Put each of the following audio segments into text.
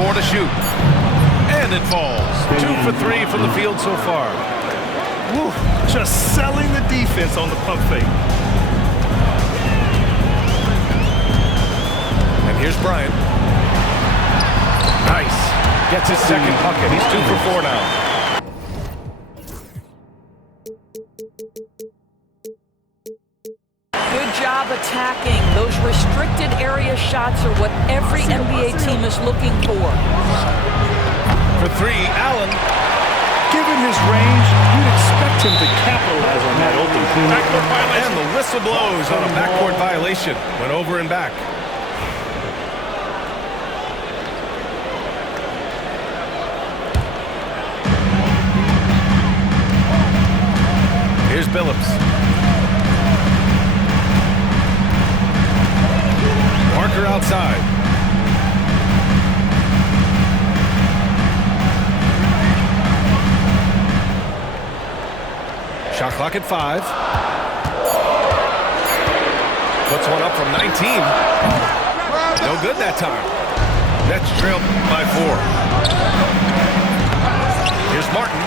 4 to shoot. And it falls. 2 for 3 from the field so far. Woo, just selling the defense on the pump fake. And here's Bryant. Nice. Gets his second bucket. He's 2 for 4 now. Good job attacking. Those restricted area shots are what every NBA team is looking for. For 3, Allen. Given his range, you'd expect him to capitalize on that open. Backcourt violation. And the whistle blows on a backcourt violation. Went over and back. Here's Billups. Parker outside. Shot clock at 5. Puts one up from 19. No good that time. Nets trailed by 4. Here's Martin.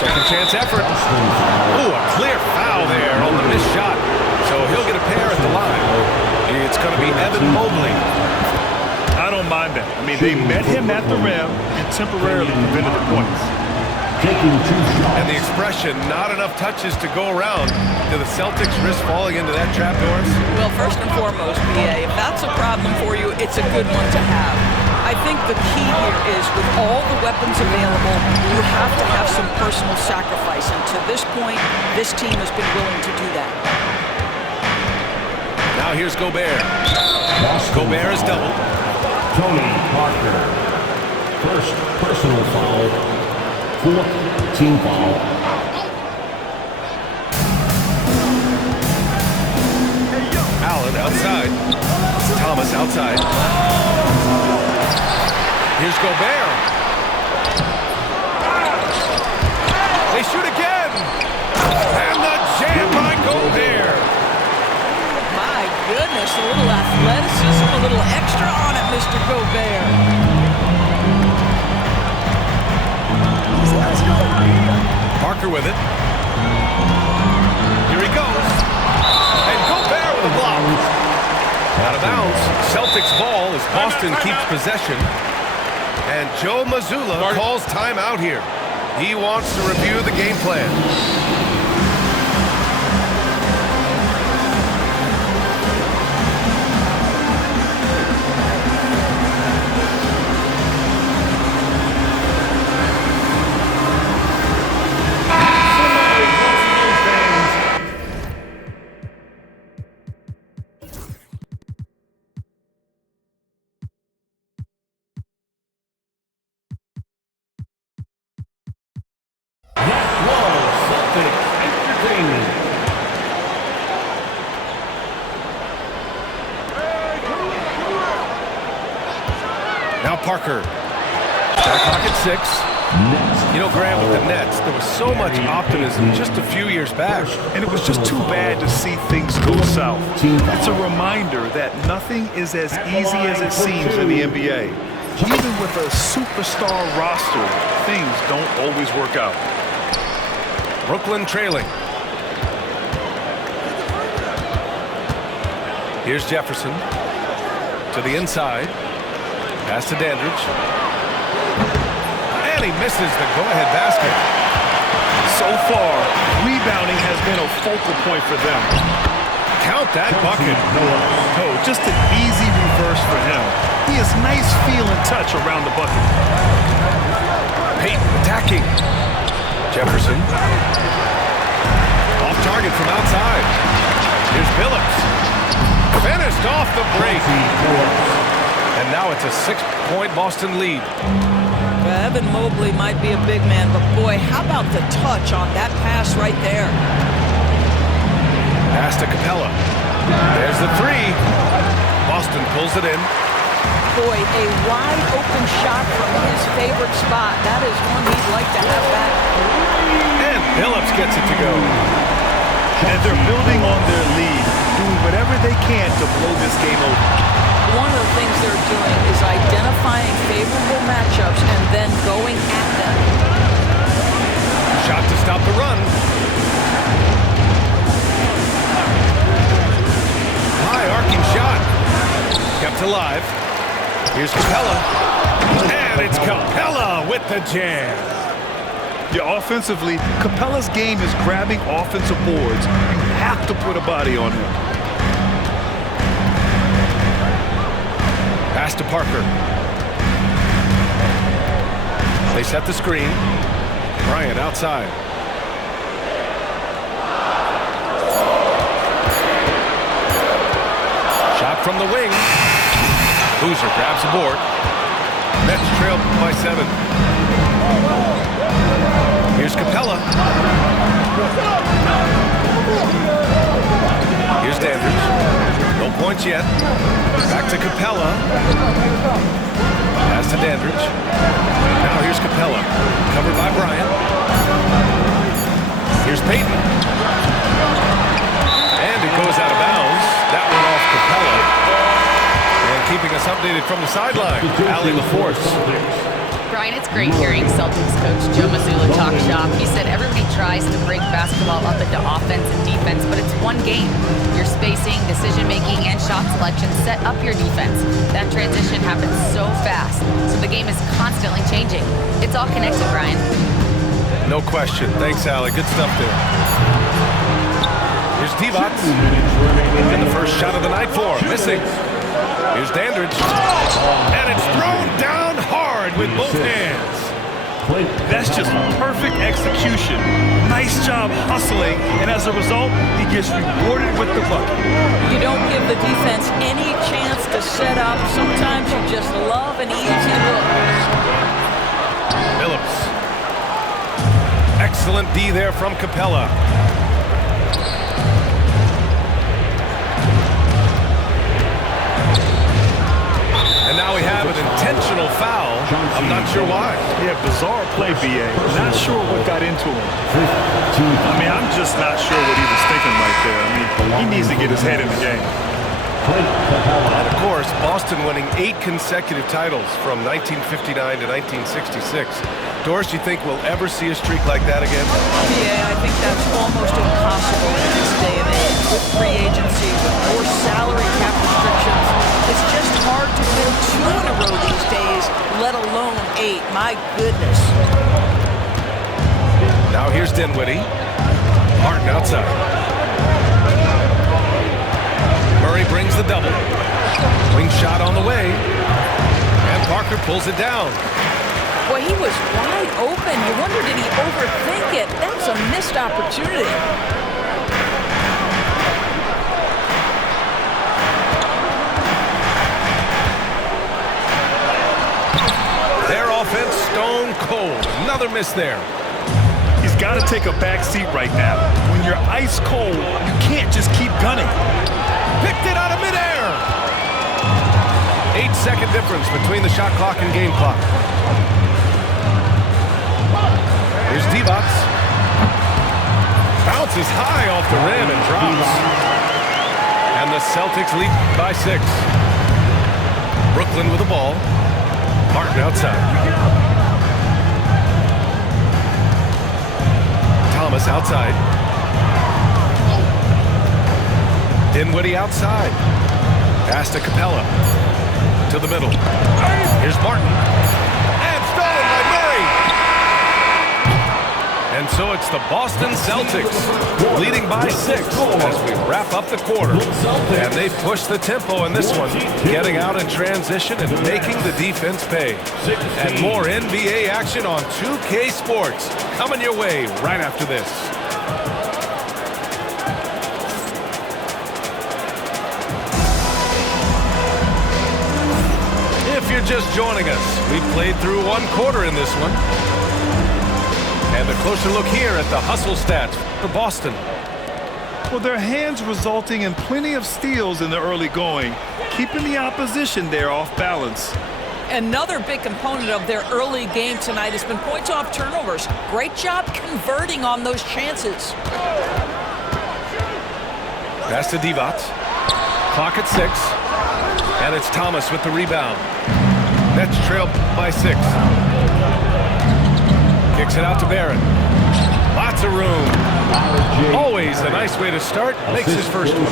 Second chance effort. Ooh, a clear foul there on the missed shot. So he'll get a pair at the line. It's going to be Evan Mobley. I don't mind that. I mean, they met him at the rim and temporarily prevented the points. And the expression, not enough touches to go around. Do the Celtics risk falling into that trap, Doris? Well, first and foremost, BA, if that's a problem for you, it's a good one to have. I think the key here is with all the weapons available, you have to have some personal sacrifice. And to this point, this team has been willing to do that. Now here's Gobert. Gobert is doubled. Tony Parker. First personal foul. 4th team foul. Allen outside. Thomas outside. Here's Gobert. They shoot again. And the jam by Gobert. My goodness, a little athleticism, a little extra on it, Mr. Gobert. Parker with it. Here he goes. And Gobert with a block. Out of bounds. Celtics ball as Boston keeps possession. And Joe Mazzulla calls timeout here. He wants to review the game plan. Now Parker. Shot clock at 6. You know, Graham, with the Nets, there was so much optimism just a few years back. And it was just too bad to see things go south. It's a reminder that nothing is as easy as it seems in the NBA. Even with a superstar roster, things don't always work out. Brooklyn trailing. Here's Jefferson. To the inside. Pass to Dandridge. And he misses the go-ahead basket. So far, rebounding has been a focal point for them. Count that bucket. Oh, just an easy reverse for him. He has nice feel and touch around the bucket. Payton attacking. Jefferson. Off target from outside. Here's Billups. Finished off the break. And now it's a 6-point Boston lead. Evan Mobley might be a big man, but boy, how about the touch on that pass right there? Pass to Capella. There's the 3. Boston pulls it in. Boy, a wide open shot from his favorite spot. That is one he'd like to have back. And Billups gets it to go. And they're building on their lead, doing whatever they can to blow this game over. one of the things they're doing is identifying favorable matchups and then going at them. Shot to stop the run. High arcing shot. Kept alive. Here's Capella. And it's Capella with the jam. Yeah, offensively, Capella's game is grabbing offensive boards. You have to put a body on him. Pass to Parker. They set the screen. Bryant outside. Shot from the wing. Boozer grabs the board. Nets trail by 7. Here's Capella. Here's Dandridge. No points yet. Back to Capella. Pass to Dandridge. Now here's Capella. Covered by Bryant. Here's Payton. And it goes out of bounds. That one off Capella. And keeping us updated from the sideline, Allie LaForce. Brian, it's great hearing Celtics coach Joe Mazzulla talk shop. He said everybody tries to break basketball up into offense and defense, but it's one game. Your spacing, decision-making, and shot selection set up your defense. That transition happens so fast, so the game is constantly changing. It's all connected, Brian. No question. Thanks, Allie. Good stuff there. Here's Divac. And the first shot of the night for him. Missing. Here's Dandridge. And it's thrown down hard with both hands. That's just perfect execution. Nice job hustling, and as a result, he gets rewarded with the bucket. You don't give the defense any chance to set up. Sometimes you just love an easy look. Phillips. Excellent D there from Capella. And now we have an intentional foul. I'm not sure why. Yeah, bizarre play, B.A. Not sure what got into him. I mean, I'm just not sure what he was thinking right there. I mean, he needs to get his head in the game. And of course, Boston winning 8 consecutive titles from 1959 to 1966. Doris, you think we'll ever see a streak like that again? Yeah, I think that's almost impossible in this day and age. With free agency, with more salary cap restrictions, it's just hard to win 2 in a row these days, let alone 8. My goodness. Now here's Dinwiddie. Martin outside. Murray brings the double. Wing shot on the way. And Parker pulls it down. Boy, he was wide open. You wonder, did he overthink it? That's a missed opportunity. Their offense stone cold. Another miss there. He's got to take a back seat right now. When you're ice cold, you can't just keep gunning. Picked it out of midair. 8-second difference between the shot clock and game clock. Here's Divac. Bounces high off the rim and drops. And the Celtics lead by 6. Brooklyn with the ball. Martin outside. Thomas outside. Dinwiddie outside. Pass to Capella. To the middle. Here's Martin. And stolen by Murray. And so it's the Boston Celtics leading by 6 as we wrap up the quarter. And they push the tempo in this one, getting out in transition and making the defense pay. And more NBA action on 2K Sports coming your way right after this. If you're just joining us, we played through 1 quarter in this one. And a closer look here at the hustle stats for Boston. Well, their hands resulting in plenty of steals in the early going, keeping the opposition there off balance. Another big component of their early game tonight has been points off turnovers. Great job converting on those chances. Pass to Divac. Clock at 6. And it's Thomas with the rebound. Nets trail by 6. Kicks it out to Barrett. Lots of room. Always a nice way to start. Makes his first one.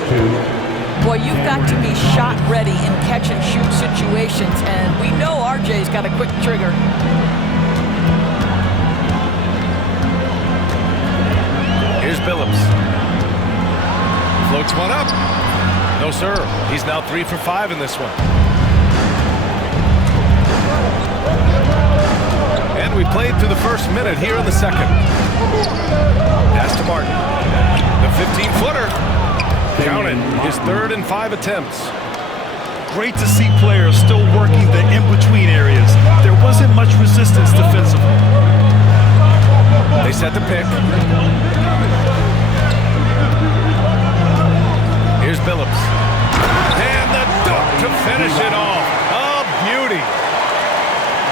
Boy, you've got to be shot ready in catch-and-shoot situations, and we know RJ's got a quick trigger. Here's Billups. Floats one up. No, sir. He's now 3 for 5 in this one. And we played through the first minute here in the second. Pass to Martin. The 15-footer. Count it. His 3rd and 5 attempts. Great to see players still working the in-between areas. There wasn't much resistance defensively. They set the pick. Here's Billups. And the dunk to finish it off. Oh, beauty.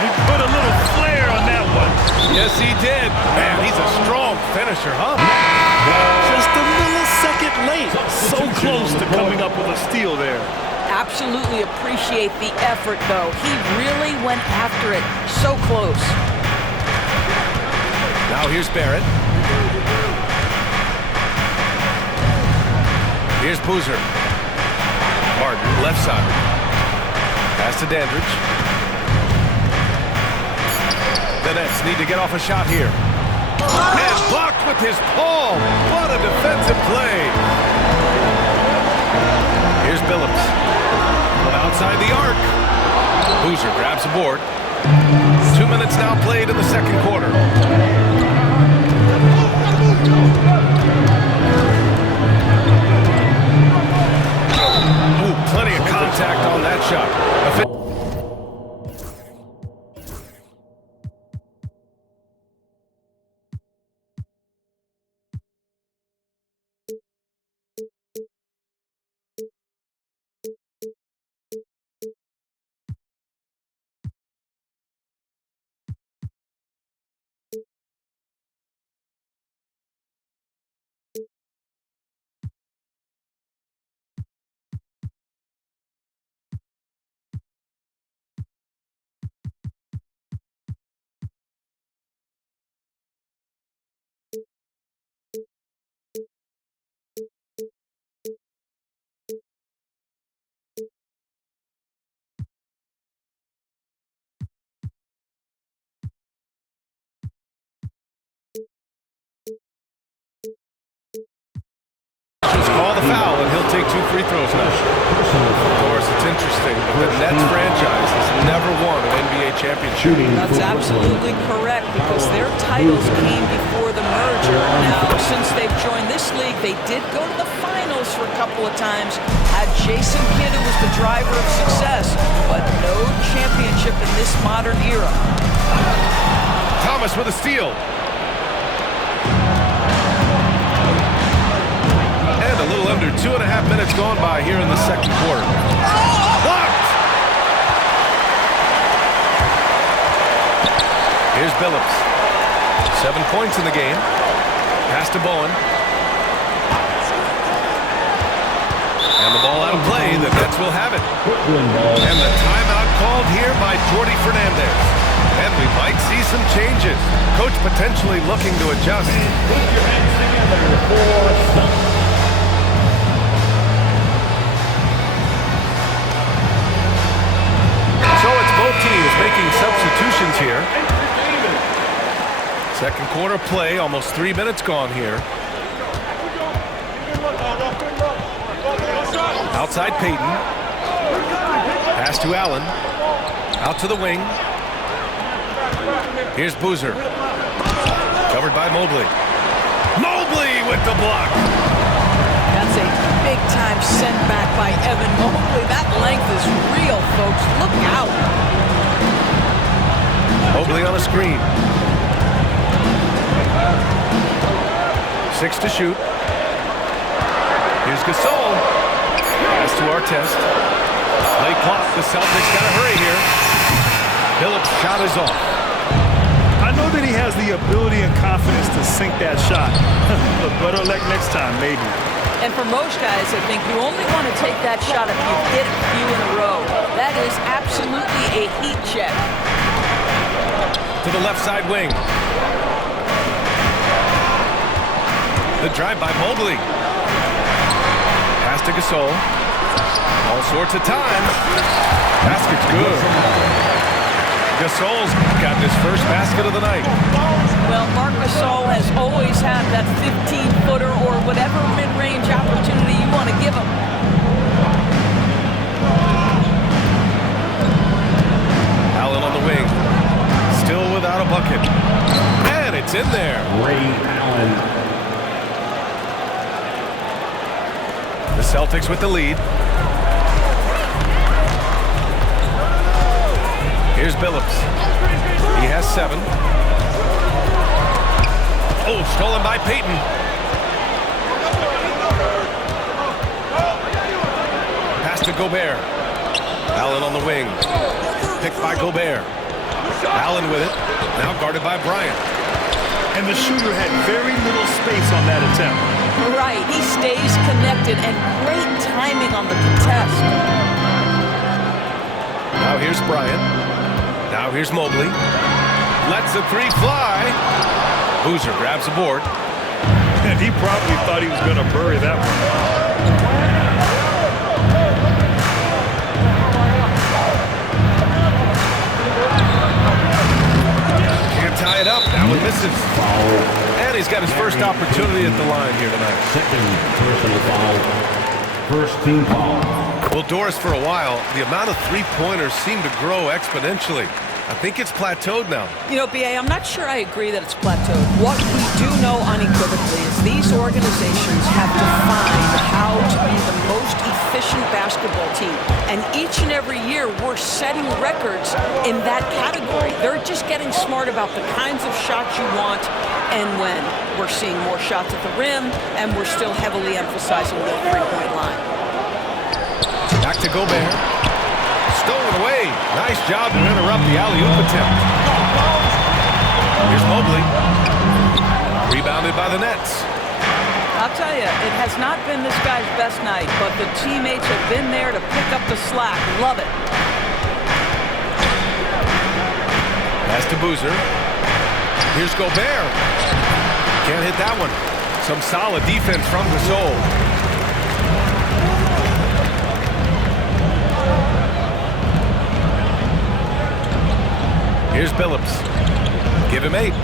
He put a little flair on that one. Yes, he did. Man, he's a strong finisher, huh? Just a millisecond late. So close to coming up with a steal there. Absolutely appreciate the effort, though. He really went after it. So close. Now here's Barrett. Here's Boozer. Martin, left side. Pass to Dandridge. The Nets need to get off a shot here. And blocked with his palm. What a defensive play. Here's Billups. From outside the arc. Boozer grabs a board. 2 minutes now played in the second quarter. Ooh, plenty of contact on that shot. Call the foul, and he'll take 2 free throws now. Of course, it's interesting, but the Nets franchise has never won an NBA championship. That's absolutely correct, because their titles came before the merger. Now, since they've joined this league, they did go to the finals for a couple of times. Had Jason Kidd, who was the driver of success, but no championship in this modern era. Thomas with a steal. And a little under 2.5 minutes gone by here in the second quarter. Blocked! Here's Billups. 7 points in the game. Pass to Bowen. And the ball out of play. The Nets will have it. And the timeout called here by Jordi Fernandez. And we might see some changes. Coach potentially looking to adjust. Put your hands together for So it's both teams making substitutions here. Second quarter play, almost 3 minutes gone here. Outside Payton. Pass to Allen. Out to the wing. Here's Boozer. Covered by Mobley. Mobley with the block. That's a big-time send back by Evan Mobley. That length is real, folks. Look out. Mobley on a screen. 6 to shoot. Here's Gasol. Pass to Artest. Play clock. The Celtics got to hurry here. Phillips' shot is off. I know that he has the ability and confidence to sink that shot. But better luck next time, maybe. And for most guys, I think you only want to take that shot if you hit a few in a row. That is absolutely a heat check. To the left side wing. The drive by Mobley. Pass to Gasol. All sorts of time. Basket's good. Gasol's got his first basket of the night. Well, Marc Gasol has always had that 15-footer or whatever mid-range opportunity you want to give him. Allen on the wing. Still without a bucket. And it's in there. Ray Allen. The Celtics with the lead. Here's Billups. He has 7. Oh, stolen by Payton. Pass to Gobert. Allen on the wing. Picked by Gobert. Allen with it. Now guarded by Bryant. And the shooter had very little space on that attempt. Right, he stays connected and great timing on the contest. Now here's Bryant. Now here's Mobley. Lets the 3 fly. Boozer grabs the board. And he probably thought he was going to bury that one. Can't tie it up. That one misses. And he's got his first opportunity at the line here tonight. Second personal foul. First team foul. Well, Doris, for a while, the amount of three-pointers seemed to grow exponentially. I think it's plateaued now. You know, B.A., I'm not sure I agree that it's plateaued. What we do know unequivocally is these organizations have defined how to be the most efficient basketball team. And each and every year, we're setting records in that category. They're just getting smart about the kinds of shots you want and when. We're seeing more shots at the rim, and we're still heavily emphasizing the three-point line. Back to Gobert. Stolen away. Nice job to interrupt the alley-oop attempt. Here's Mobley. Rebounded by the Nets. I'll tell you, it has not been this guy's best night, but the teammates have been there to pick up the slack. Love it. Pass to Boozer. Here's Gobert. Can't hit that one. Some solid defense from Gasol. Here's Billups. Give him 8.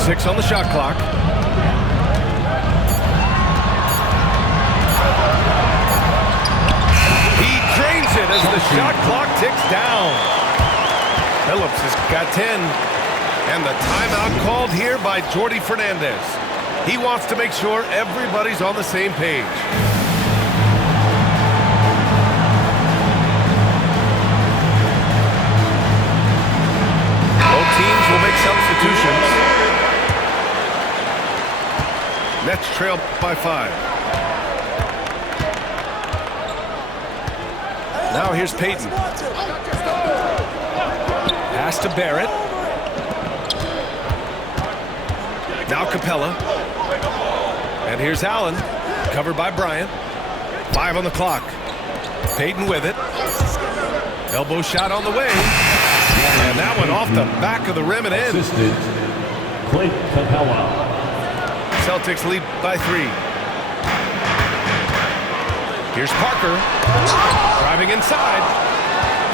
6 on the shot clock. He drains it as the shot clock ticks down. Billups has got 10. And the timeout called here by Jordi Fernandez. He wants to make sure everybody's on the same page. Teams will make substitutions. Nets trail by 5. Now here's Payton. Pass to Barrett. Now Capella. And here's Allen. Covered by Bryant. 5 on the clock. Payton with it. Elbow shot on the way. And that one off the back of the rim and in. Assistant, Clint Capella. Celtics lead by 3. Here's Parker. Driving inside.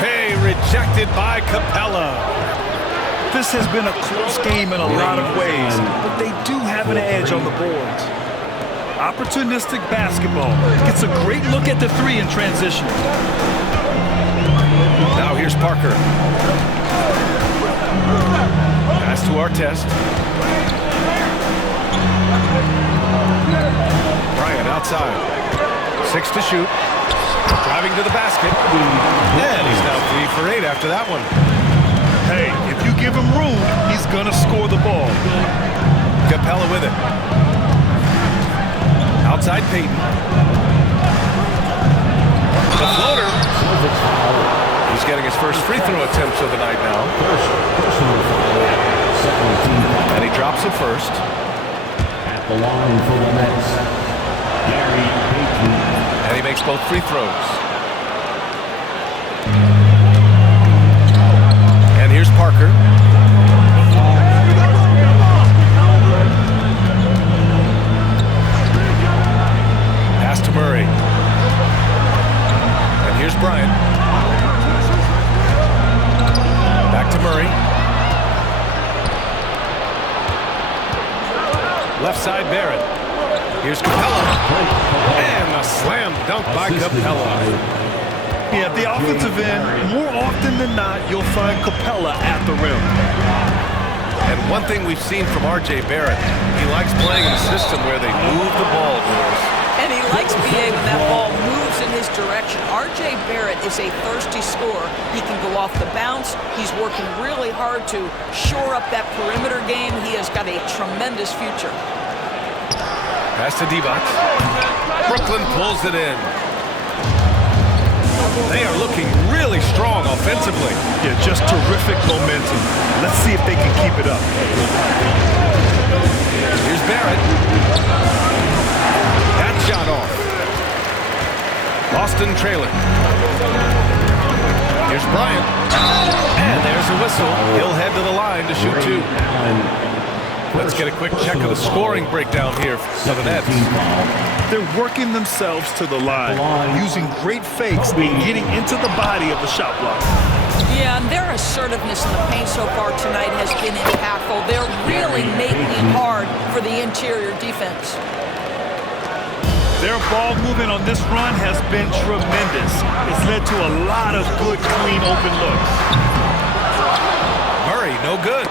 Hey, rejected by Capella. This has been a close game in a lot of ways, but they do have an edge on the boards. Opportunistic basketball. Gets a great look at the 3 in transition. Now here's Parker. Pass to Artest. Bryant outside. 6 to shoot. Driving to the basket. And he's now 3 for 8 after that one. Hey, if you give him room, he's gonna score the ball. Capella with it. Outside Payton. The floater. He's getting his first free throw attempts of the night now. And he drops it first. The line for the Nets, Gary Payton. And he makes both free throws. And here's Parker. Pass to Murray. And here's Bryant. Back to Murray. Left side, Barrett. Here's Capella. And a slam dunk by Capella. Yeah, the offensive end, more often than not, you'll find Capella at the rim. And one thing we've seen from R.J. Barrett, he likes playing in a system where they move the ball, Doris. And he likes BA when that ball moves in his direction. R.J. Barrett is a thirsty scorer. He can go off the bounce. He's working really hard to shore up that perimeter game. He has got a tremendous future. Pass to Divac. Brooklyn pulls it in. They are looking really strong offensively. Yeah, just terrific momentum. Let's see if they can keep it up. Here's Barrett. That shot off. Boston trailing. Here's Bryant. And there's a whistle. He'll head to the line to shoot two. Let's get a quick check of the scoring breakdown here for the Nets. They're working themselves to the line, using great fakes and getting into the body of the shot block. Yeah, and their assertiveness in the paint so far tonight has been impactful. They're really making it hard for the interior defense. Their ball movement on this run has been tremendous. It's led to a lot of good, clean, open looks. Murray, no good.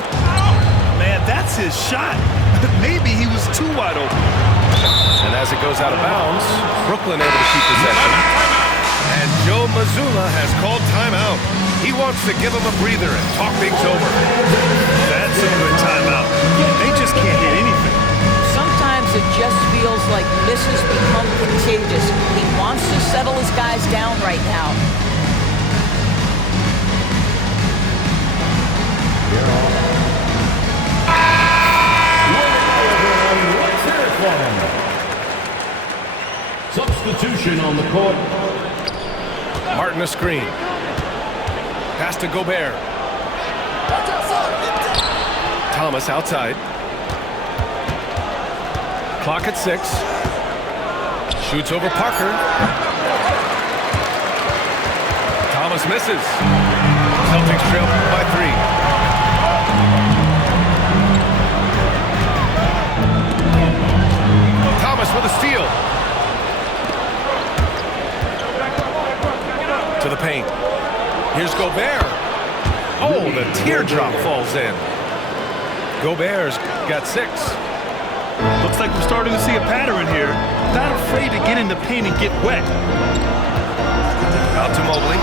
Man, that's his shot. Maybe he was too wide open. And as it goes out of bounds, Brooklyn able to keep possession. And Joe Mazzulla has called timeout. He wants to give him a breather and talk things over. That's a good timeout. They just can't hit anything. Sometimes it just feels like misses become contagious. He wants to settle his guys down right now. Substitution on the court. Martin a screen. Pass to Gobert. Thomas outside. Clock at 6. Shoots over Parker. Thomas misses. Celtics trail by 3. Thomas with a steal. To the paint. Here's Gobert. Oh, the teardrop falls in. Gobert's got 6. Looks like we're starting to see a pattern here. Not afraid to get in the paint and get wet. Out to Mobley.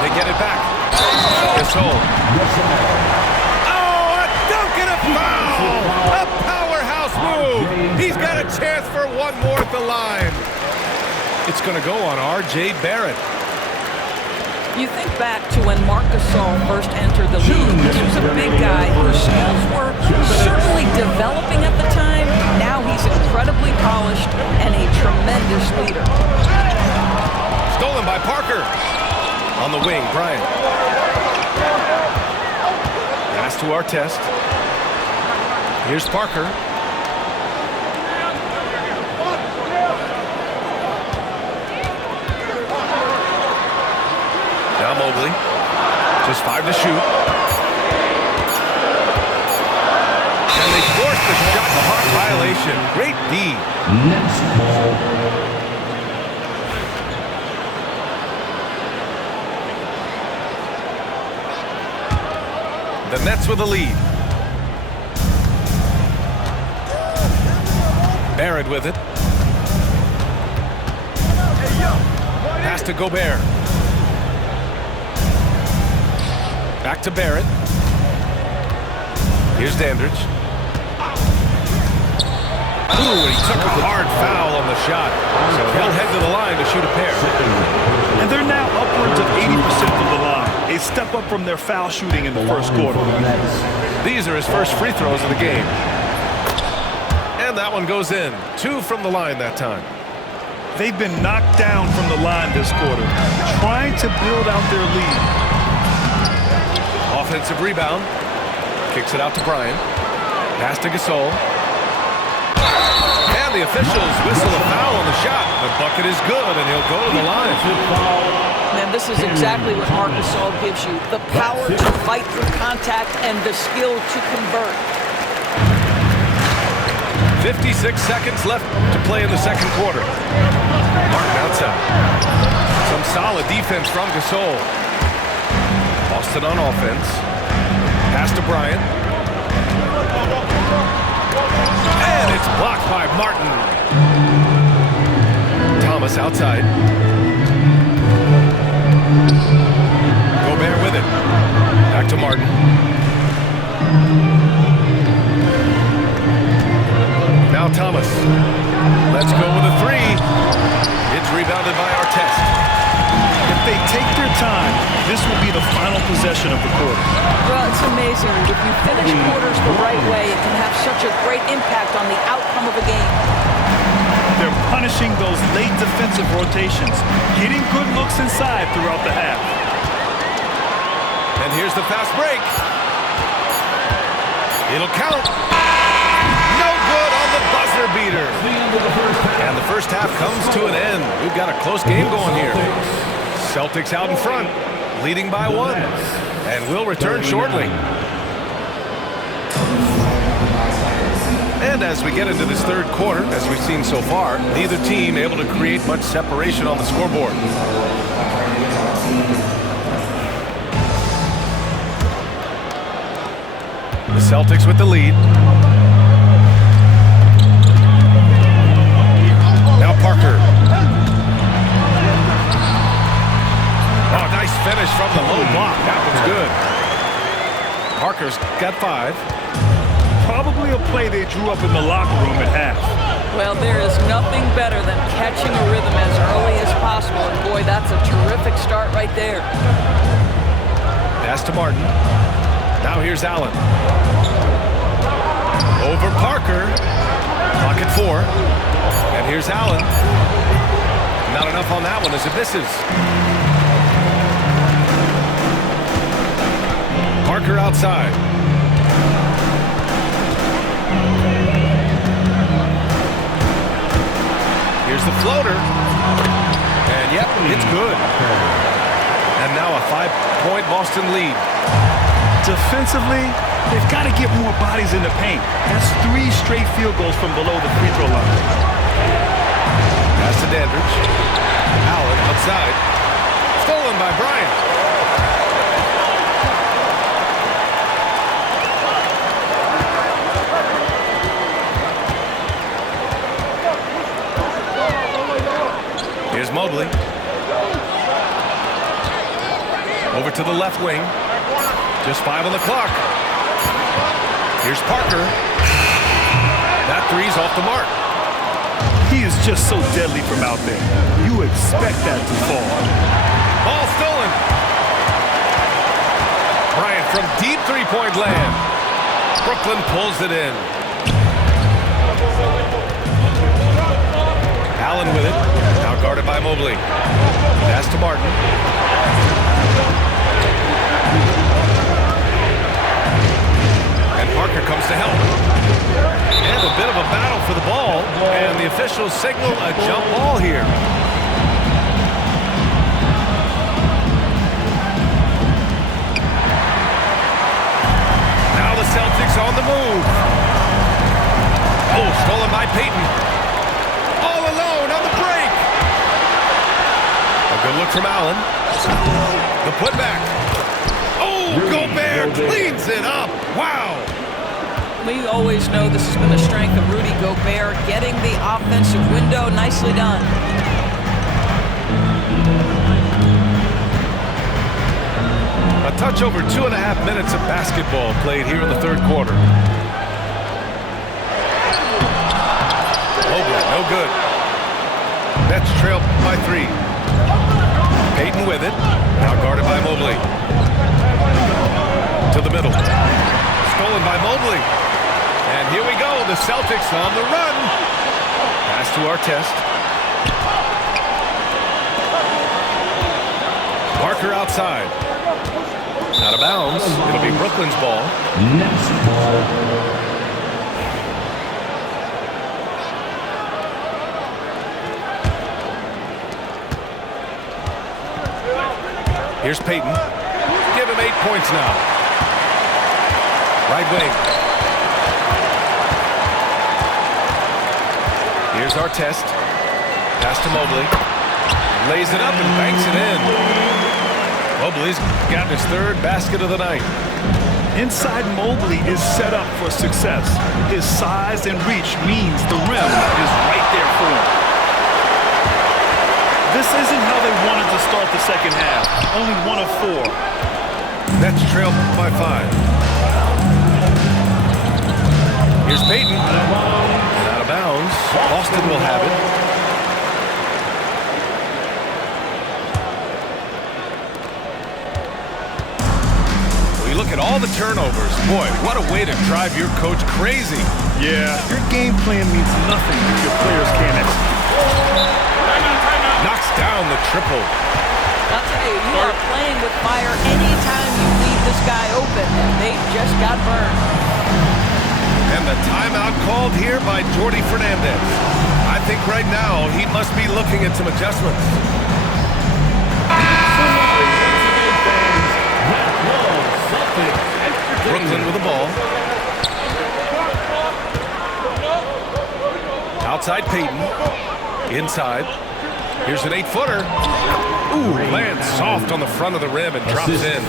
They get it back. Gasol. Oh, a dunk and a foul! A powerhouse move! He's got a chance for one more at the line. It's going to go on R.J. Barrett. You think back to when Marc Gasol first entered the league. This was a big guy whose skills were certainly developing at the time. Now he's incredibly polished and a tremendous leader. Stolen by Parker. On the wing, Bryant. Pass to Artest. Here's Parker. Now Mobley. Just 5 to shoot. And they force the shot clock violation. Great D. Next ball. The Nets with the lead. Barrett with it. Pass to Gobert. Back to Barrett. Here's Dandridge. Ooh, and he took a hard foul on the shot. So he'll head to the line to shoot a pair. And they're now upwards of 80% from the line. A step up from their foul shooting in the first quarter. These are his first free throws of the game. And that one goes in. 2 from the line that time. They've been knocked down from the line this quarter, trying to build out their lead. Offensive rebound. Kicks it out to Bryant. Pass to Gasol. And the officials whistle a foul on the shot. The bucket is good, and he'll go to the line. And this is exactly what Marc Gasol gives you. The power to fight through contact and the skill to convert. 56 seconds left to play in the second quarter. Martin outside. Some solid defense from Gasol. Boston on offense. Pass to Bryant. And it's blocked by Martin. Thomas outside. Gobert with it. Back to Martin. Now Thomas. Let's go with a 3. It's rebounded by Artest. If they take their time, this will be the final possession of the quarter. Well, it's amazing. If you finish quarters the right way, it can have such a great impact on the outcome of a game. They're punishing those late defensive rotations, getting good looks inside throughout the half. And here's the fast break. It'll count. No good on the buzzer beater. And the first half comes to an end. We've got a close game going here. Celtics out in front, leading by 1. And we'll return shortly. And as we get into this third quarter, as we've seen so far, neither team able to create much separation on the scoreboard. The Celtics with the lead. Now Parker. Oh, nice finish from the low block. That was good. Parker's got 5. Probably a play they drew up in the locker room at half. Well, there is nothing better than catching a rhythm as early as possible. And boy, that's a terrific start right there. Pass to Martin. Now here's Allen. Over Parker. Clock at 4. And here's Allen. Not enough on that one as it misses. Parker outside. Here's the floater. And yep, it's good. And now a 5-point Boston lead. Defensively, they've got to get more bodies in the paint. That's 3 straight field goals from below the free throw line. Pass to Dandridge. Allen outside. Stolen by Bryant. Here's Mobley. Over to the left wing. Just 5 on the clock. Here's Parker. That 3's off the mark. He is just so deadly from out there. You expect that to fall. Ball stolen. Bryant from deep 3-point land. Brooklyn pulls it in. Allen with it. Now guarded by Mobley. Pass to Martin. And Parker comes to help. And a bit of a battle for the ball. And the officials signal a jump ball here. Now the Celtics on the move. Oh, stolen by Payton. All alone on the break. A good look from Allen. The putback. Oh, Gobert cleans it up. Wow. We always know this has been the strength of Rudy Gobert, getting the offensive window. Nicely done. A touch over 2.5 minutes of basketball played here in the third quarter. Mobley, no good. Nets trail by 3. Payton with it. Now guarded by Mobley. To the middle. Stolen by Mobley. And here we go. The Celtics on the run. Pass to Artest. Parker outside. Out of bounds. It'll be Brooklyn's ball. Next ball. Here's Payton. Give him 8 points now. Right wing. Here's Artest. Pass to Mobley. Lays it up and banks it in. Mobley's got his 3rd basket of the night. Inside Mobley is set up for success. His size and reach means the rim is right there for him. This isn't how they wanted to start the second half. Only 1 of 4. Nets trail by 5. Here's Payton. And out of bounds. Boston will have it. We look at all the turnovers. Boy, what a way to drive your coach crazy. Yeah, your game plan means nothing if your players can't execute. Knocks down the triple. I'll tell you, you are playing with fire anytime you leave this guy open, and they just got burned. And the timeout called here by Jordi Fernandez. I think right now he must be looking at some adjustments. Brooklyn with the ball. Outside Payton. Inside. Here's an 8-footer. Ooh, lands soft on the front of the rim and drops in.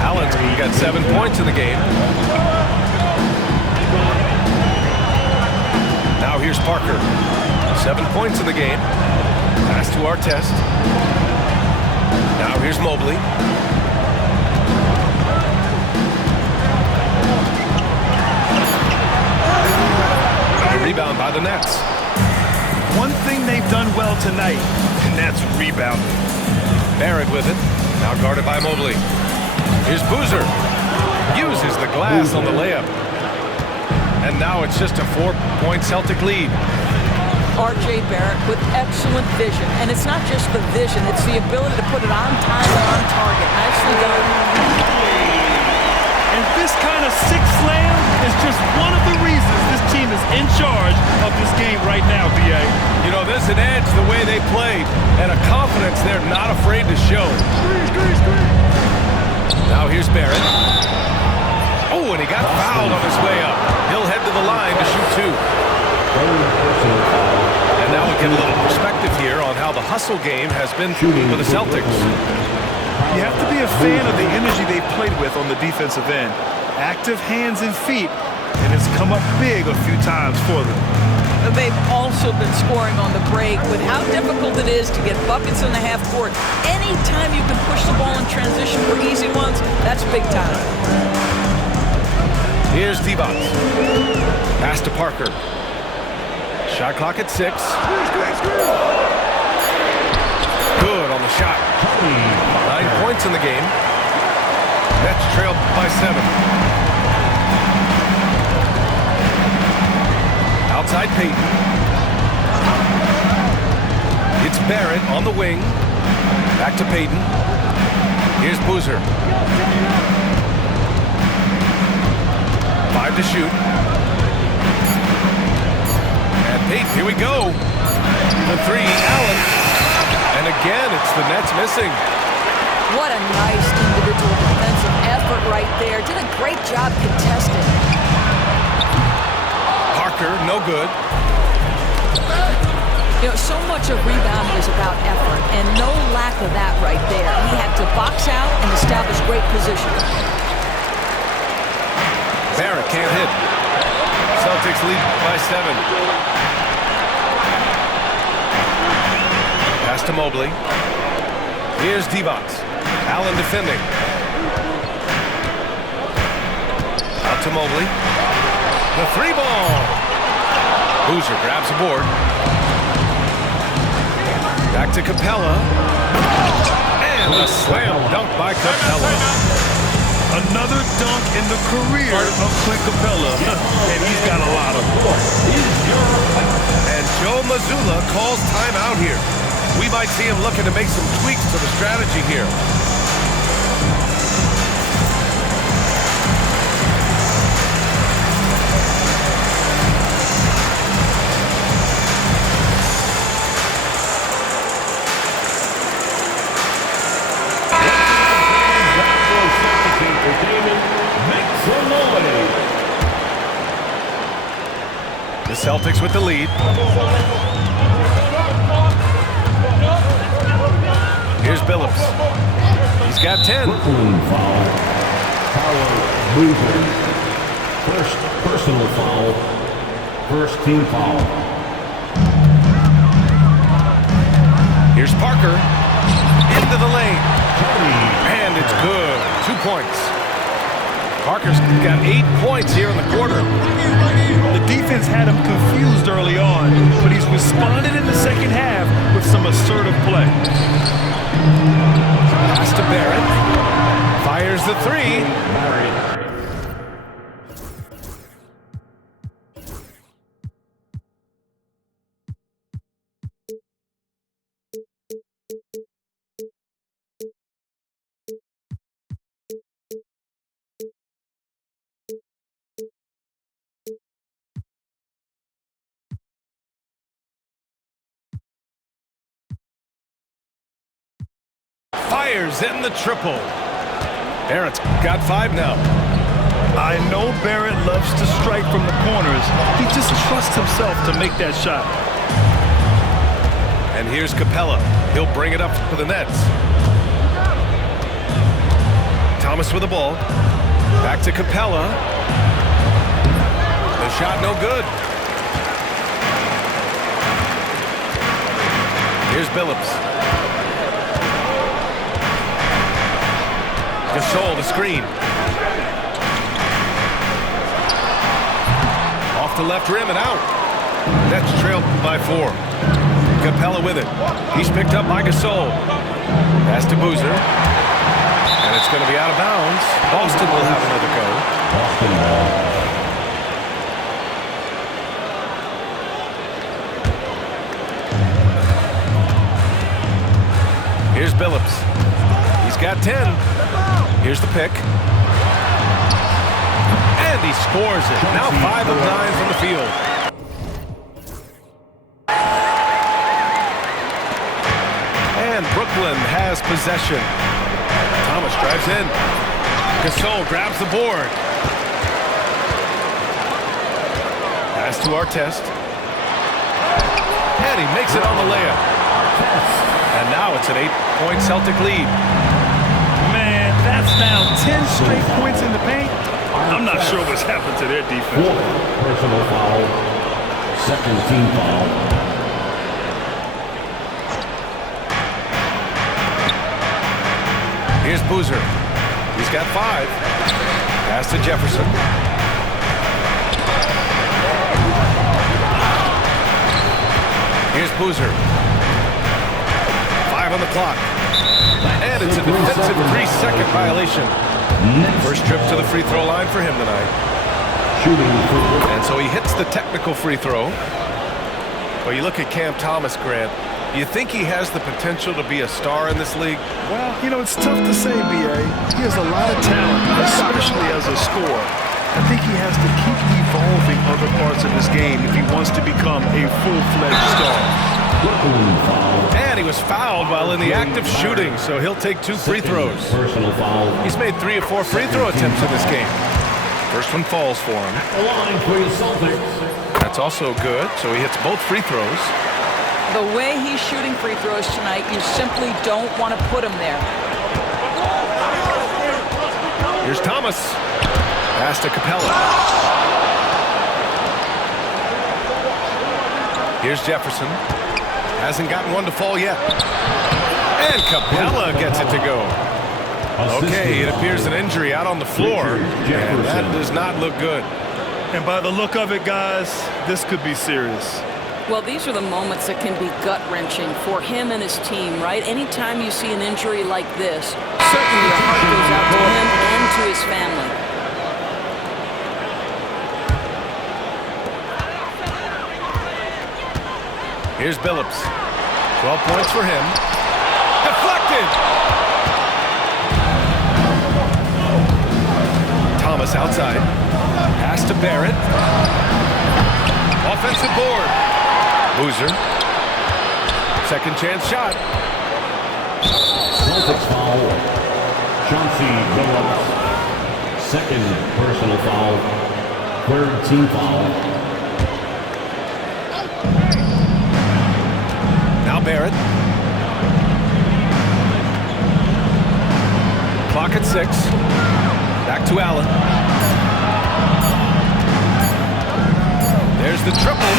Allen's got 7 points in the game. Now here's Parker. 7 points in the game. Pass to Artest. Now here's Mobley. A rebound by the Nets. One thing they've done well tonight, and that's rebounding. Barrett with it. Now guarded by Mobley. Here's Boozer. Uses the glass on the layup. And now it's just a 4-point Celtic lead. R.J. Barrett with excellent vision. And it's not just the vision, it's the ability to put it on time and on target. Nicely done. And this kind of six slam is just one of the reasons this team is in charge of this game right now, B.A. You know, there's an edge the way they played and a confidence they're not afraid to show. Now here's Barrett. Oh, and he got fouled on his way up. He'll head to the line to shoot 2. And now we'll get a little perspective here on how the hustle game has been for the Celtics. You have to be a fan of the energy they've played with on the defensive end. Active hands and feet, and it's come up big a few times for them. They've also been scoring on the break. With how difficult it is to get buckets in the half court, anytime you can push the ball in transition for easy ones, that's big time. Here's Divac. Pass to Parker. Shot clock at 6. Good on the shot. 9 points in the game. Nets trailed by 7. Outside Payton. It's Barrett on the wing. Back to Payton. Here's Boozer. 5 to shoot. And Payton, here we go. The 3, Allen. And again, it's the Nets missing. What a nice individual defensive effort right there. Did a great job contesting. Parker, no good. You know, so much of rebounding is about effort, and no lack of that right there. He had to box out and establish great position. Barrett can't hit. Celtics lead by 7. Pass to Mobley. Here's Divac. Allen defending. Out to Mobley. The 3-ball. Boozer grabs a board. Back to Capella. And a slam dunk by Capella. Another dunk in the career of Clint Capella, and he's got a lot of them. And Joe Mazzulla calls timeout here. We might see him looking to make some tweaks to the strategy here. The Celtics with the lead. Here's Billups. He's got 10. Brooklyn foul. Power mover. First personal foul. First team foul. Here's Parker. Into the lane. And it's good. 2 points. Parker's got 8 points here in the quarter. The defense had him confused early on, but he's responded in the second half with some assertive play. Pass to Barrett. Fires the three. Fires in the triple. Barrett's got 5 now. I know Barrett loves to strike from the corners. He just trusts himself to make that shot. And here's Capella. He'll bring it up for the Nets. Thomas with the ball. Back to Capella. The shot no good. Here's Billups. Gasol, the screen. Off the left rim and out. Nets trailed by 4. Capella with it. He's picked up by Gasol. Pass to Boozer. And it's going to be out of bounds. Boston will have another go. Boston ball. Here's Billups. He's got 10. Here's the pick. And he scores it. Now 5 of 9 from the field. And Brooklyn has possession. Thomas drives in. Gasol grabs the board. Pass to Artest. And he makes it on the layup. And now it's an 8-point Celtic lead. Man, that's now 10 straight points in the paint. I'm not sure what's happened to their defense. 4 personal foul. Second team foul. Here's Boozer. He's got 5. Pass to Jefferson. Here's Boozer. 5 on the clock. And it's a defensive 3-second violation. First trip to the free throw line for him tonight. And so he hits the technical free throw. Well, you look at Cam Thomas, Grant. You think he has the potential to be a star in this league? Well, you know, it's tough to say, B.A. He has a lot of talent, especially as a scorer. I think he has to keep evolving other parts of his game if he wants to become a full-fledged star. And he was fouled while in the act of shooting, so he'll take 2 free throws. Personal foul. He's made 3 or 4 free throw attempts in this game. First one falls for him. The line for the Celtics. That's also good, so he hits both free throws. The way he's shooting free throws tonight, you simply don't want to put him there. Here's Thomas. Pass to Capella. Here's Jefferson. Hasn't gotten one to fall yet. And Capella gets it to go. Okay, it appears an injury out on the floor, and that does not look good. And by the look of it, guys, this could be serious. Well, these are the moments that can be gut-wrenching for him and his team, right? Anytime you see an injury like this, certainly your heart goes out to him and to his family. Here's Billups. 12 points for him. Deflected! Thomas outside. Pass to Barrett. Offensive board. Boozer. Second chance shot. Celtics foul. Chauncey Billups. Second personal foul. Third team foul. Now Barrett. Clock at 6. Back to Allen. There's the triple.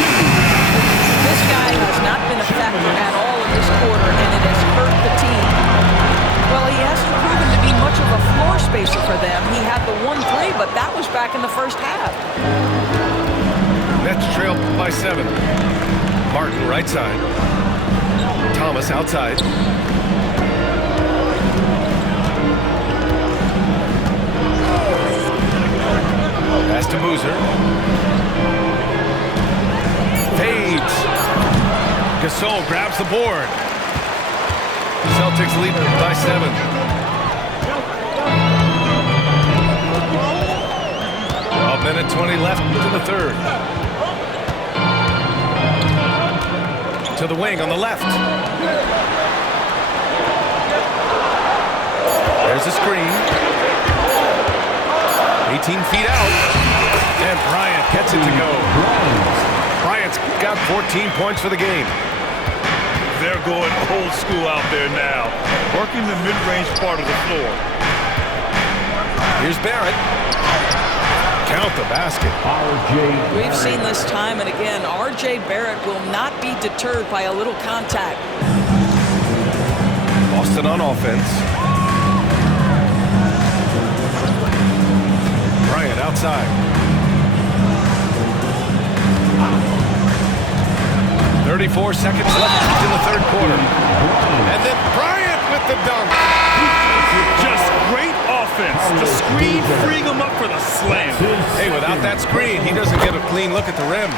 This guy has not been a factor at all in this quarter, and it has hurt the team. Well, he hasn't proven to be much of a floor spacer for them. He had the 1-3, but that was back in the first half. Nets trail by 7. Martin right side. Thomas outside. Pass to Boozer. Fades. Gasol grabs the board. Celtics lead by 7. A minute 20 left to the third. To the wing on the left. There's a screen. 18 feet out. And Bryant gets it to go. Bryant's got 14 points for the game. They're going old school out there now, working the mid-range part of the floor. Here's Barrett. Count the basket. We've seen this time and again. R.J. Barrett will not be deterred by a little contact. Boston on offense. Bryant outside. 34 seconds left in the third quarter. And then Bryant with the dunk. Just great offense. The screen freeing him up for the slam. Hey, without that screen, he doesn't get a clean look at the rim.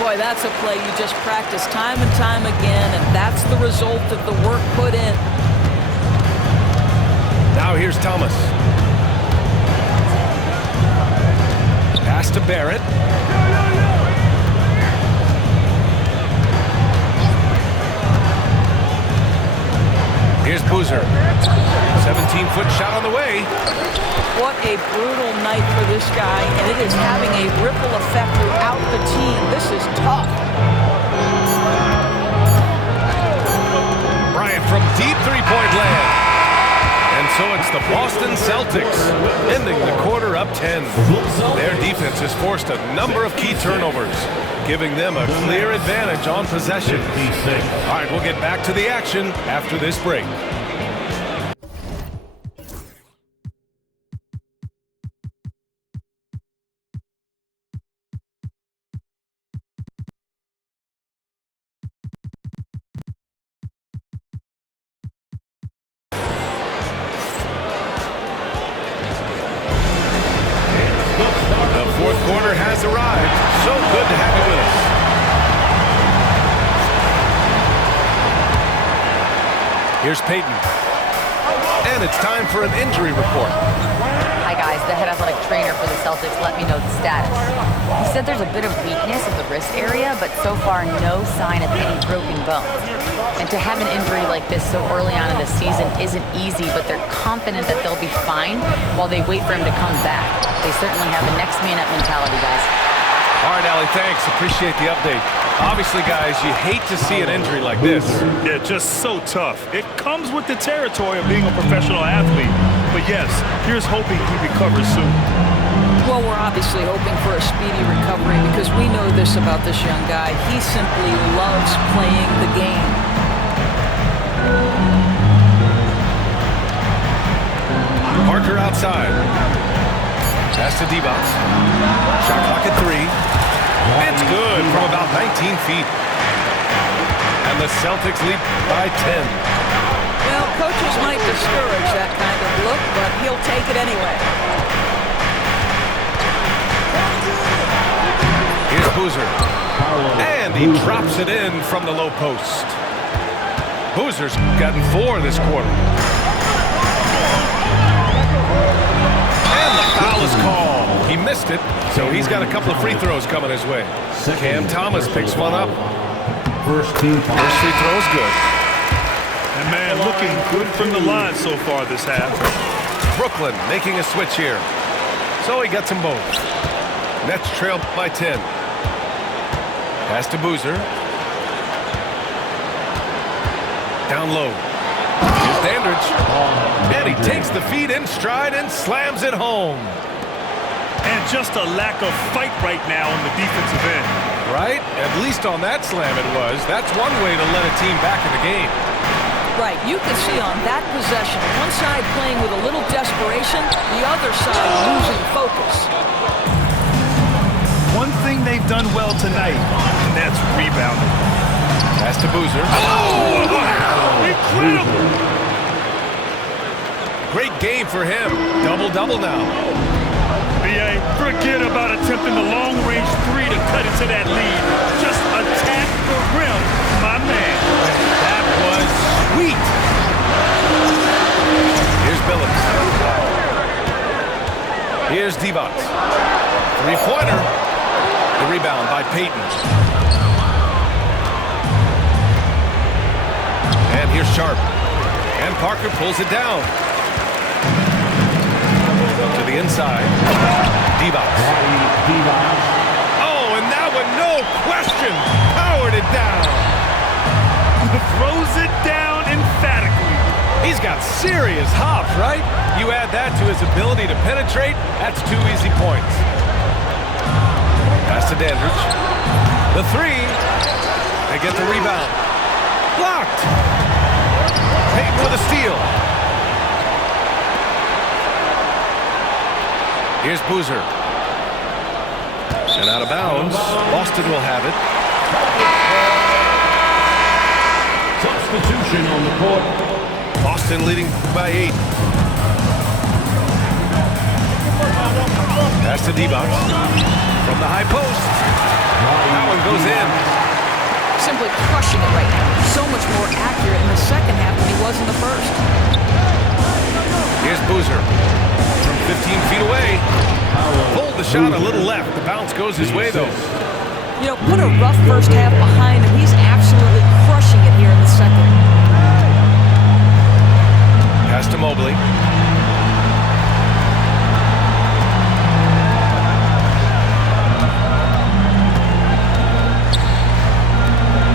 Boy, that's a play you just practice time and time again, and that's the result of the work put in. Now here's Thomas. Pass to Barrett. Here's Boozer. 17-foot shot on the way. What a brutal night for this guy, and it is having a ripple effect throughout the team. This is tough. Bryant from deep three-point land. And so it's the Boston Celtics ending the quarter up 10. Their defense has forced a number of key turnovers, giving them a clear advantage on possession. All right, we'll get back to the action after this break. The fourth quarter has arrived. So good to have you with us. Here's Peyton. And it's time for an injury report. Hi guys, the head athletic trainer for the Celtics let me know the status. He said there's a bit of weakness at the wrist area, but so far no sign of any broken bones. And to have an injury like this so early on in the season isn't easy, but they're confident that they'll be fine while they wait for him to come back. They certainly have a next man up mentality, guys. All right, Allie, thanks. Appreciate the update. Obviously, guys, you hate to see an injury like this. Yeah, just so tough. It comes with the territory of being a professional athlete. But yes, here's hoping he recovers soon. Well, we're obviously hoping for a speedy recovery because we know this about this young guy. He simply loves playing the game. Parker outside. Pass to Divac. Shot clock at 3. It's good from about 19 feet. And the Celtics lead by 10. Well, coaches Coaches might discourage that kind of look, but he'll take it anyway. Here's Boozer. And he drops it in from the low post. Boozer's gotten 4 this quarter. And the foul is called. He missed it, so he's got a couple of free throws coming his way. Cam Thomas picks one up. First free throw is good. And man, looking good from the line so far this half. Brooklyn making a switch here. So he gets them both. Nets trail by 10. Pass to Boozer. Down low. Here's Dandridge. And he takes the feed in stride and slams it home. And just a lack of fight right now on the defensive end. Right? At least on that slam it was. That's one way to let a team back in the game. Right, you can see on that possession, one side playing with a little desperation, the other side losing focus. One thing they've done well tonight, and that's rebounding. Pass to Boozer. Oh, wow. Incredible! Great game for him. Double-double now. B.A., forget about attempting the long-range 3 to cut into that lead. Just attack the rim, my man. That was sweet. Here's Billups. Here's Divac. Three-pointer. The rebound by Payton. And here's Sharp. And Parker pulls it down. To the inside. Divac. Oh, and that one, no question, powered it down. Throws it down emphatically. He's got serious hops, right? You add that to his ability to penetrate, that's 2 easy points. Pass to Dandridge. The 3. They get the rebound. Blocked. Payton with a steal. Here's Boozer. And out of bounds. Boston will have it. Substitution on the court. Boston leading by 8. Pass to Divac. From the high post. That one goes in. Simply crushing it right now. So much more accurate in the second half than he was in the first. Here's Boozer. From 15 feet away. Pulled the shot a little left. The bounce goes his way, though. You know, put a rough first half behind him. He's absolutely crushing it here in the second. Pass to Mobley.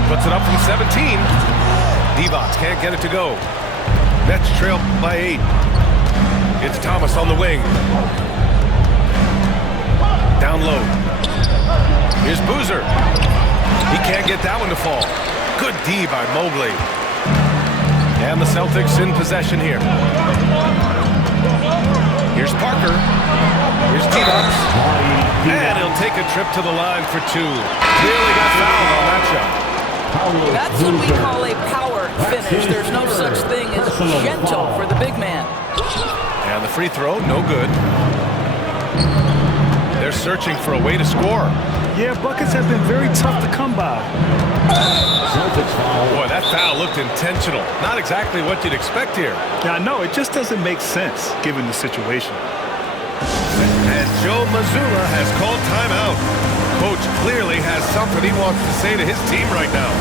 Puts it up from 17. Divac can't get it to go. Nets trail by 8. It's Thomas on the wing. Down low. Here's Boozer. He can't get that one to fall. Good D by Mobley. And the Celtics in possession here. Here's Parker. Here's Divac. And he'll take a trip to the line for 2. Clearly got fouled on that shot. That's what we call a power finish. There's no such thing as gentle for the big man. And the free throw, no good. They're searching for a way to score. Yeah, buckets have been very tough to come by. Boy, that foul looked intentional. Not exactly what you'd expect here. Yeah, I know. It just doesn't make sense given the situation. And Joe Mazzulla has called timeout. Coach clearly has something he wants to say to his team right now.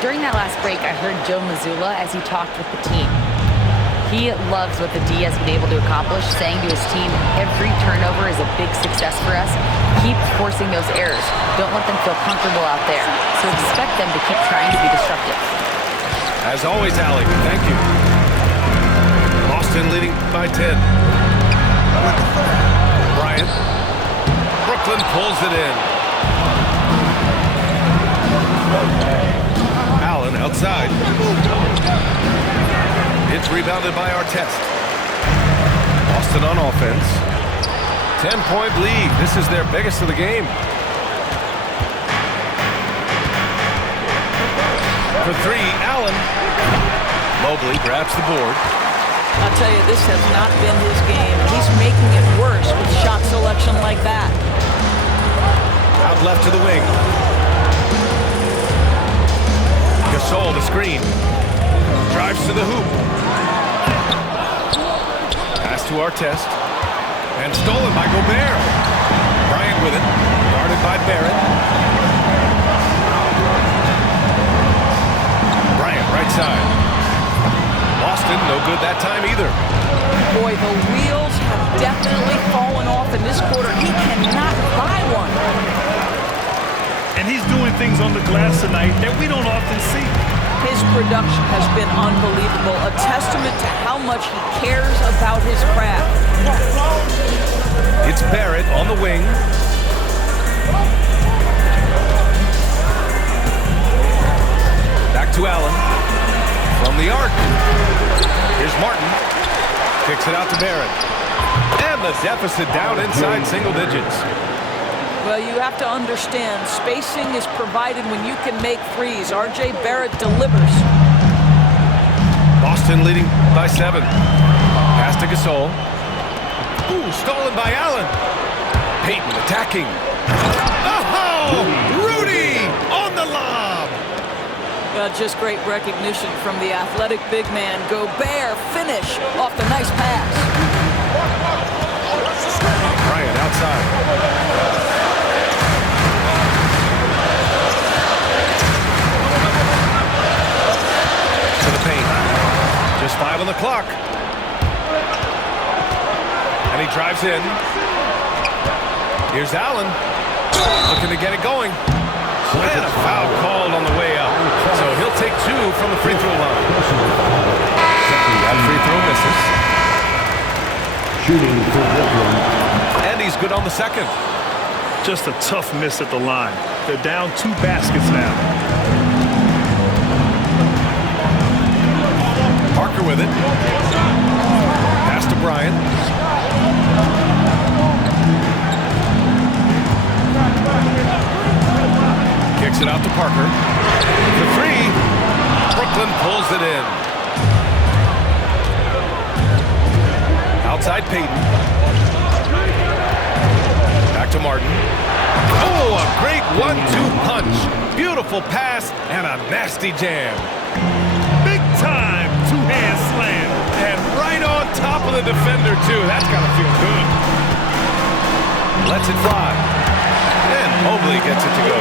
During that last break, I heard Joe Mazzulla as he talked with the team. He loves what the D has been able to accomplish, saying to his team, every turnover is a big success for us. Keep forcing those errors. Don't let them feel comfortable out there. So expect them to keep trying to be disruptive. As always, Allie, thank you. Boston leading by 10. Bryant. Brooklyn pulls it in. Allen outside. It's rebounded by Artest. Boston on offense. 10-point lead. This is their biggest of the game. For three, Allen. Mobley grabs the board. I'll tell you, this has not been his game. He's making it worse with shot selection like that. Out left to the wing. Gasol the screen. Drives to the hoop. Pass to Artest. And stolen by Gobert. Bryant with it. Guarded by Barrett. Bryant right side. Boston no good that time either. Boy, the wheels have definitely fallen off in this quarter. He cannot buy one. And he's doing things on the glass tonight that we don't often see. His production has been unbelievable, a testament to how much he cares about his craft. It's Barrett on the wing. Back to Allen. From the arc. Here's Martin. Kicks it out to Barrett. And the deficit down inside single digits. Well, you have to understand, spacing is provided when you can make threes. R.J. Barrett delivers. Boston leading by 7. Pass to Gasol. Ooh, stolen by Allen. Payton attacking. Oh, Rudy on the lob. Just great recognition from the athletic big man. Gobert finish off the nice pass. Bryant outside. Just 5 on the clock. And he drives in. Here's Allen. Looking to get it going. And a foul called on the way up. So he'll take 2 from the free throw line. That free throw misses. Shooting for Brooklyn. And he's good on the second. Just a tough miss at the line. They're down 2 baskets now. Parker with it. Pass to Bryant. Kicks it out to Parker. The 3. Brooklyn pulls it in. Outside Payton. Back to Martin. Oh, a great 1-2 punch. Beautiful pass and a nasty jam. Big time 2-hand slam. And right on top of the defender, too. That's got to feel good. Lets it fly. And Mobley gets it to go.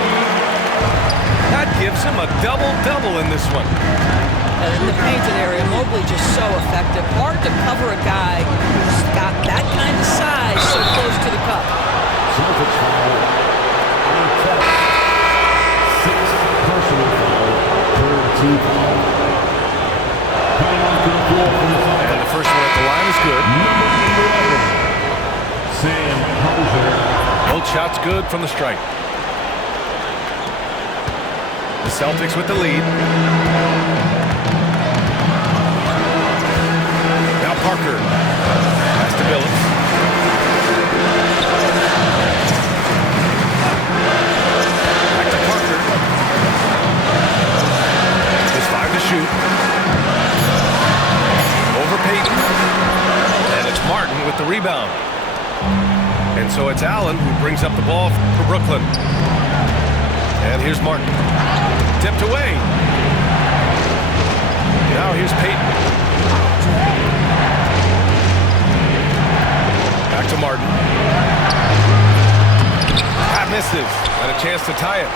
That gives him a double-double in this one. And in the painted area, Mobley just so effective. Hard to cover a guy who's got that kind of size so close to the cup. Celtics foul. Sixth personal foul. Third team foul. Coming off to the floor from the foul. And the first one at the line is good. Number 11. Sam Hauser. Both shots good from the strike. The Celtics with the lead. Now Parker. Pass to Billups. Back to Parker. Just 5 to shoot. Over Payton. And it's Martin with the rebound. And so it's Allen who brings up the ball for Brooklyn. And here's Martin. Tipped away. Now here's Payton. Back to Martin. That misses. And a chance to tie it.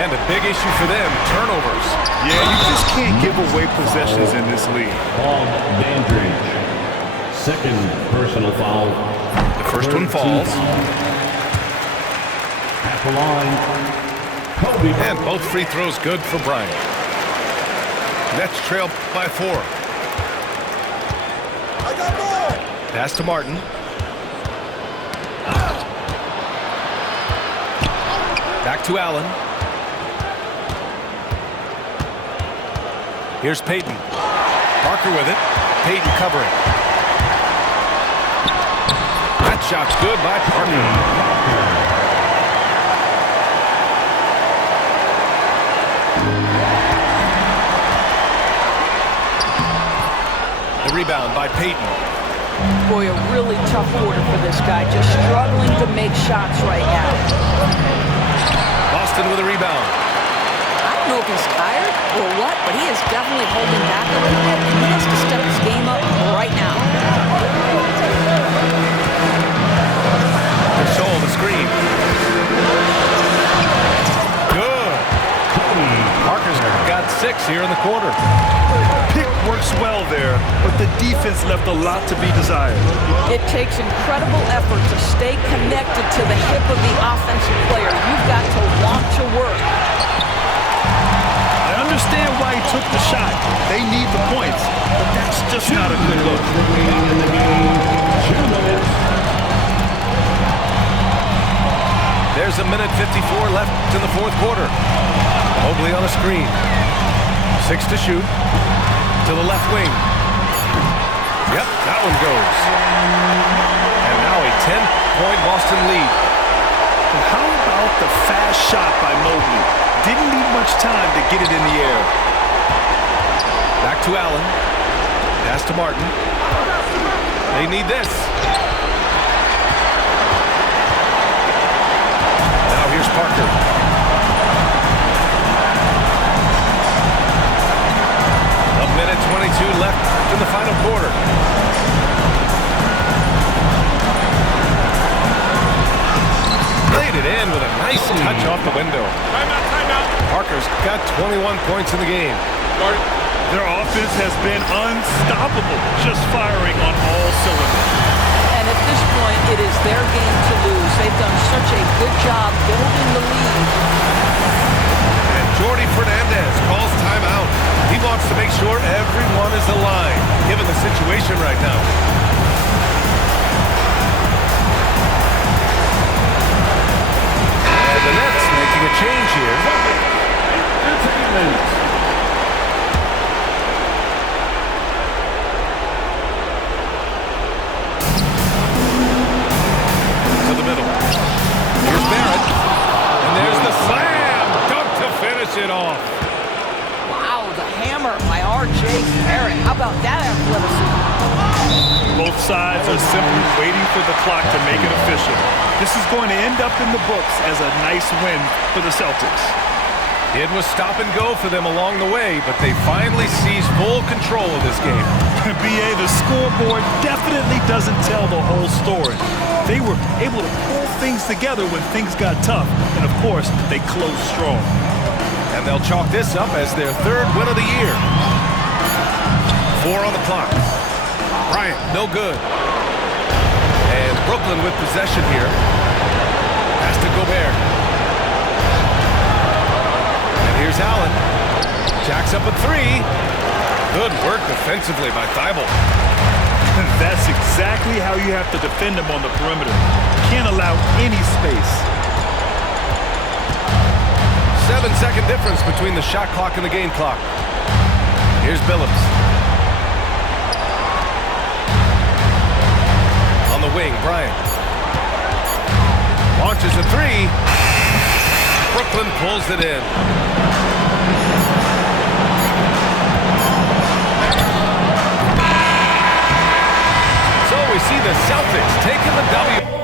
And a big issue for them, turnovers. Yeah, you just can't give away possessions in this league. Paul Dandridge. Second personal foul. The first one falls. At the line. Kobe. And both free throws good for Bryant. Nets trail by 4. Pass to Martin. Back to Allen. Here's Payton. Parker with it. Payton covering. That shot's good by Parker. The rebound by Payton. Boy, a really tough order for this guy. Just struggling to make shots right now. Boston with a rebound. I don't know if he's tired or what, but he is definitely holding back a little bit, and he has to step his game up right now. Control the screen. Good. Parker's got 6 here in the quarter. Pick works well there, but the defense left a lot to be desired. It takes incredible effort to stay connected to the hip of the offensive player. You've got to want to work. I understand why he took the shot. They need the points, but that's just not a good look. There's a minute 54 left in the fourth quarter. Mobley on a screen. 6 to shoot. To the left wing. Yep, that one goes. And now a 10-point Boston lead. And how about the fast shot by Mobley? Didn't need much time to get it in the air. Back to Allen. Pass to Martin. They need this. Now here's Parker. A minute 22 left in the final quarter. Laid it in with a nice touch off the window. Timeout. Parker's got 21 points in the game. Their offense has been unstoppable, just firing on all cylinders. And at this point, it is their game to lose. They've done such a good job building the lead. And Jordi Fernandez calls timeout. He wants to make sure everyone is aligned, given the situation right now. And the Nets making a change here. To the middle. Here's Barrett. And there's the slam dunk to finish it off. Wow, the hammer by R.J. Barrett. How about that athleticism? Both sides are simply waiting for the clock to make it official. This is going to end up in the books as a nice win for the Celtics. It was stop and go for them along the way, but they finally seized full control of this game. BA, the scoreboard definitely doesn't tell the whole story. They were able to pull things together when things got tough, and of course, they closed strong. And they'll chalk this up as their 3rd win of the year. 4 on the clock. Bryant, no good. And Brooklyn with possession here. Pass to Gobert. And here's Allen. Jacks up a 3. Good work defensively by Thibault. That's exactly how you have to defend them on the perimeter. Can't allow any space. 7-second difference between the shot clock and the game clock. Here's Billups. On the wing, Bryant. Launches a 3. Brooklyn pulls it in. So we see the Celtics taking the W.